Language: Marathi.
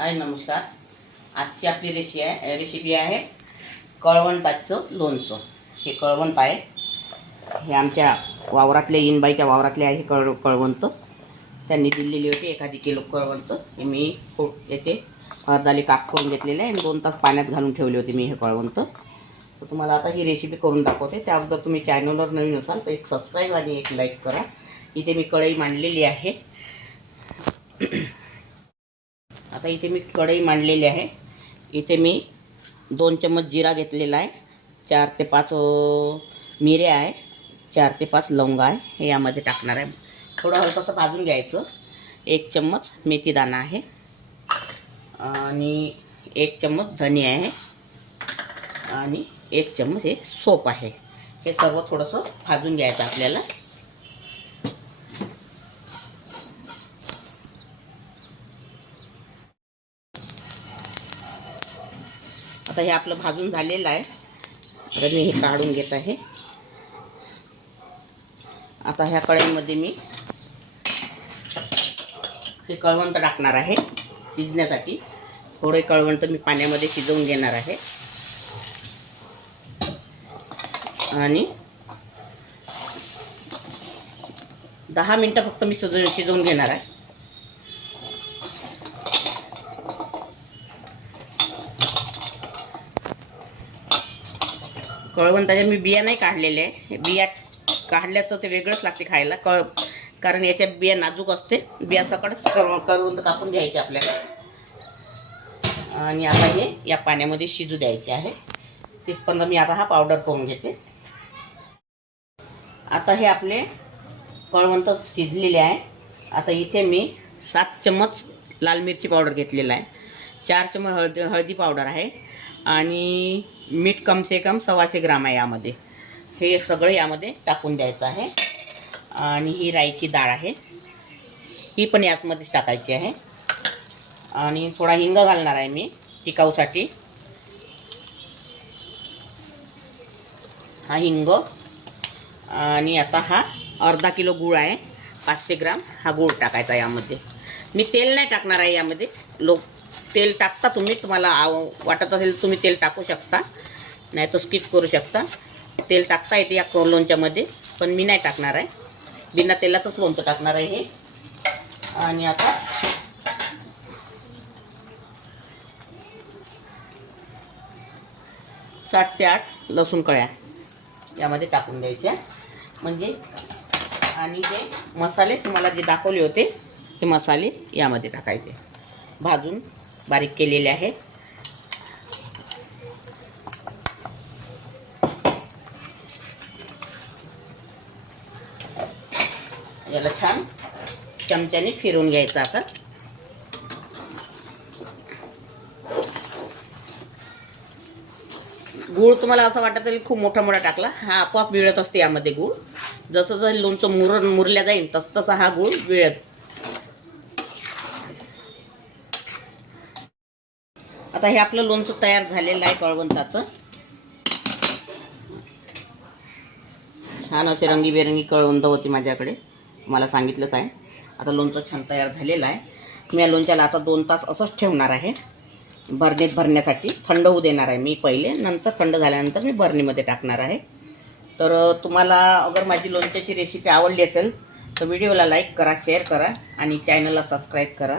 हाय नमस्कार. आजची आपली रेशी आहे रेसिपी आहे कळवंताचं लोणचं. हे कळवंत आहे हे आमच्या वावरातले इनबाईच्या वावरातले आहे हे कळ कळवंत. त्यांनी दिलेली होती एखादी किलो कळवंत. हे मी फो याचे अर्धाले काप करून घेतलेले आहे. आणि दोन तास पाण्यात घालून ठेवले होते मी हे कळवंत. तर तुम्हाला आता ही रेसिपी करून दाखवते. त्या अगोदर तुम्ही चॅनलवर नवीन असाल तर एक सबस्क्राईब आणि एक लाईक करा. इथे मी कढई मांडलेली आहे. आता इथे मी कढई मांडलेली आहे. इथे मी दोन चम्मच जिरा घेतलेला आहे. चार ते पाच मिरे मिऱ्या आहे. चार ते पाच लवंगा आहे. हे यामध्ये टाकणार आहे. थोडं हलकंसं भाजून घ्यायचं. एक चम्मच मेथी दाणा आहे. आणि एक चम्मच धने आहे. आणि एक चम्मच हे सोप आहे. हे सर्व थोडंसं भाजून घ्यायचं आपल्याला. आता हे आपलं भाजून झालेलं आहे. आता मी हे काढून घेत आहे. आता ह्या कळ्यांमध्ये मी हे कळवंत टाकणार आहे. शिजण्यासाठी थोडे कळवंत मी पाण्यामध्ये शिजवून घेणार आहे. आणि दहा मिनटं फक्त मी शिजवून घेणार आहे. कळवंताच्या मी बिया नाही काढलेल्या आहे बिया काढल्या तर ते वेगळंच लागते खायला. कळ कारण याच्या बिया नाजूक असते. बिया सकाळच कर कळवंत कापून घ्यायचे आपल्याला. आणि आता हे या पाण्यामध्ये शिजू द्यायचे आहे. तिथपर्यंत मी आता हा पावडर करून घेते. आता हे आपले कळवंत शिजलेले आहे. आता इथे मी सात चम्मच लाल मिरची पावडर घेतलेला आहे. चार चमच हळद हळदी पावडर आहे. आणि मीठ कम से कम सव्वाशे ग्राम आहे यामध्ये. हे सगळं यामध्ये टाकून द्यायचं आहे. आणि ही राईची डाळ आहे. ही पण यातमध्येच टाकायची आहे. आणि थोडा हिंग घालणार आहे मी टिकाऊसाठी. हा हिंग. आणि आता हा अर्धा किलो गूळ आहे. पाचशे ग्राम हा गूळ टाकायचा यामध्ये. मी तेल नाही टाकणार आहे यामध्ये. लोक तेल टाकता तुम्ही तुम्हाला आव वाटत असेल तुम्ही तेल टाकू शकता. नाही तर स्किप करू शकता. तेल टाकता येते या लोणच्यामध्ये पण मी नाही टाकणार आहे. बिना तेलाचंच लोणचं टाकणार आहे हे. आणि आता सात ते आठ लसूण कळ्या यामध्ये टाकून द्यायच्या. म्हणजे आणि हे मसाले तुम्हाला जे दाखवले होते ते मसाले यामध्ये टाकायचे. भाजून बारीक केलेले आहे. याला छान चमच्याने फिरून घ्यायचं आता. गूळ तुम्हाला असं वाटत असेल खूप मोठा मोठा टाकला हा आपोआप विळत असते यामध्ये गूळ. जसं जसं लोणचं मुर मुरल्या जाईल तस तसा हा गूळ विळत आता हे आपलं लोणचं तयार झालेलं आहे कळवंताचं. छान असे रंगीबेरंगी कळवंत होती माझ्याकडे. मला सांगितलंच आहे. आता लोणचं छान तयार झालेलं आहे. मी या लोणच्याला आता दोन तास असंच ठेवणार आहे. भरणीत भरण्यासाठी थंड होऊ देणार आहे मी पहिले. नंतर थंड झाल्यानंतर मी भरणीमध्ये टाकणार आहे. तर तुम्हाला अगर माझी लोणच्याची रेसिपी आवडली असेल तर व्हिडिओला लाईक करा शेअर करा आणि चॅनलला सबस्क्राईब करा.